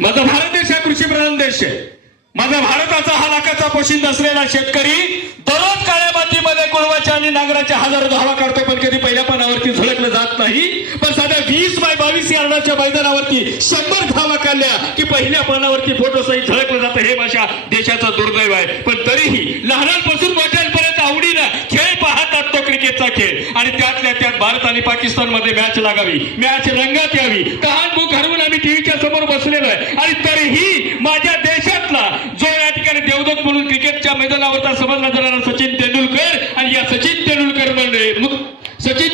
माझा भारत देश हा कृषीप्रधान देश आहे. माझा भारताचा हा लाखाचा पोशिंदा असलेला शेतकरी दररोज काळ्या मातीमध्ये कुळवाच्या आणि नांगराच्या हजारो धावा काढतो, पण कधी पहिल्या पानावरती झळकलं जात नाही. पण साध्या 20x22 यार्डाच्या मैदानावरती 100 धावा काढल्या की पहिल्या पानावरती फोटो सहित झळकलं जातं. हे माझ्या देशाचं दुर्दैव आहे. पण तरीही लहानांपासून मोठ्यांपर्यंत आवडीनं खेळ पाहतात तो क्रिकेटचा खेळ. आणि त्यातल्या त्यात भारत आणि पाकिस्तान मध्ये मॅच लागावी, मॅच रंगात यावी, तहान भूक हरवून आम्ही टीव्हीच्या समोर बसलेलो आहे. आणि तरीही माझ्या देशातला जो या ठिकाणी देवदत्त म्हणून क्रिकेटच्या मैदानावरचा समजला जाणारा सचिन तेंडुलकर, आणि या सचिन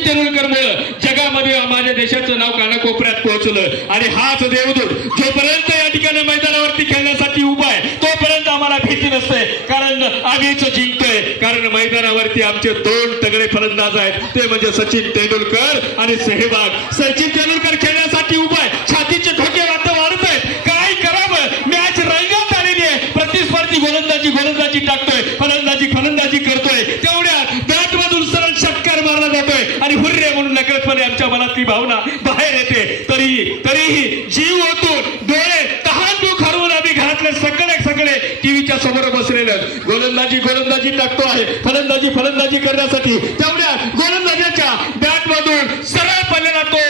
तेंडुलकरमुळे जगामध्ये माझ्या देशाचं नाव कानाकोपऱ्यात पोहोचलं. आणि हाच देवदूत जोपर्यंत या ठिकाणी मैदानावरती खेळण्यासाठी उभा आहे तोपर्यंत आम्हाला भीती नसते, कारण आम्हीच जिंकतोय. कारण मैदानावरती आमचे 2 तगडे फलंदाज आहेत, ते म्हणजे सचिन तेंडुलकर आणि सेहवाग. सचिन तेंडुलकर खेळण्यासाठी उभा आहे, छातीचे ठोके वाढत आहेत. काय करावं, मॅच रंगात आलेली आहे. प्रतिस्पर्धी गोलंदाजी टाकतोय, फलंदाजी करतोय, तेवढ्यात बॅट मधून सरळ षटकार मारला जातोय आणि हुर्रे म्हणून नकळतपणे आमच्या मनातली भावना बाहेर येते. तरीही जीव ओतून डोळे तहान भूक हरवून आम्ही घरातले सगळे टीव्हीच्या समोर बसलेले. गोलंदाजी टाकतो आहे, फलंदाजी करण्यासाठी तेवढ्यात गोलंदाजाच्या बॅट मधून सरळ पडलेला तो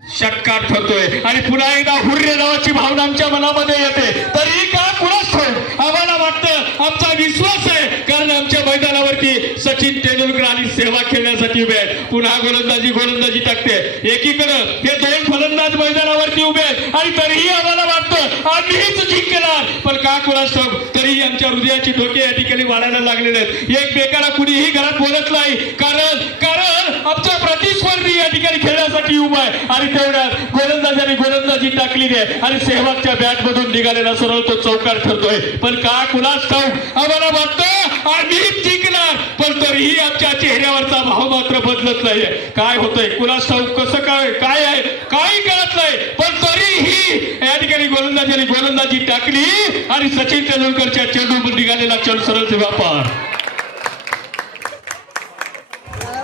षटकार ठरतोय आणि पुन्हा एकदा हुर्रे नावाची भावना आमच्या मनामध्ये येते. तरी का कुणास ठाऊक आम्हाला वाटतं आमचा विश्वास आहे, कारण आमच्या मैदानावरती सचिन तेंडुलकर आणि सेहवाग खेळण्यासाठी उभे आहेत. पुन्हा गोलंदाजी टाकते. एकीकडे हे 2 फलंदाज मैदानावरती उभे आहेत आणि तरीही आम्हाला वाटतं आम्हीच जिंकणार. पण का कुणास ठाऊक तरीही आमच्या हृदयाची ठोके या ठिकाणी वाढायला लागलेले आहेत. एकमेकाला कुणीही घरात बोलत नाही, कारण आमचा प्रतिस्पर्धी या ठिकाणी खेळण्यासाठी उभा आहे. आणि तेवढ्यात गोलंदाजी टाकलेली आहे आणि सेहवागच्या बॅट मधून निघालेला सरळ तो चौकार ठरतोय. पण का कुणास ठाऊक आम्हाला वाटतं आम्हीच जिंकणार. पण तरीही आमच्या चेहऱ्यावरचा भाव मात्र बदलत नाहीये. काय होतंय कुणास ठाऊक, कसं काय आहे काही कळत नाही. पण तरीही या ठिकाणी गोलंदाजी टाकली आणि सचिन तेंडुलकरच्या चेंडू निघालेला चेंडू सरळ व्यापार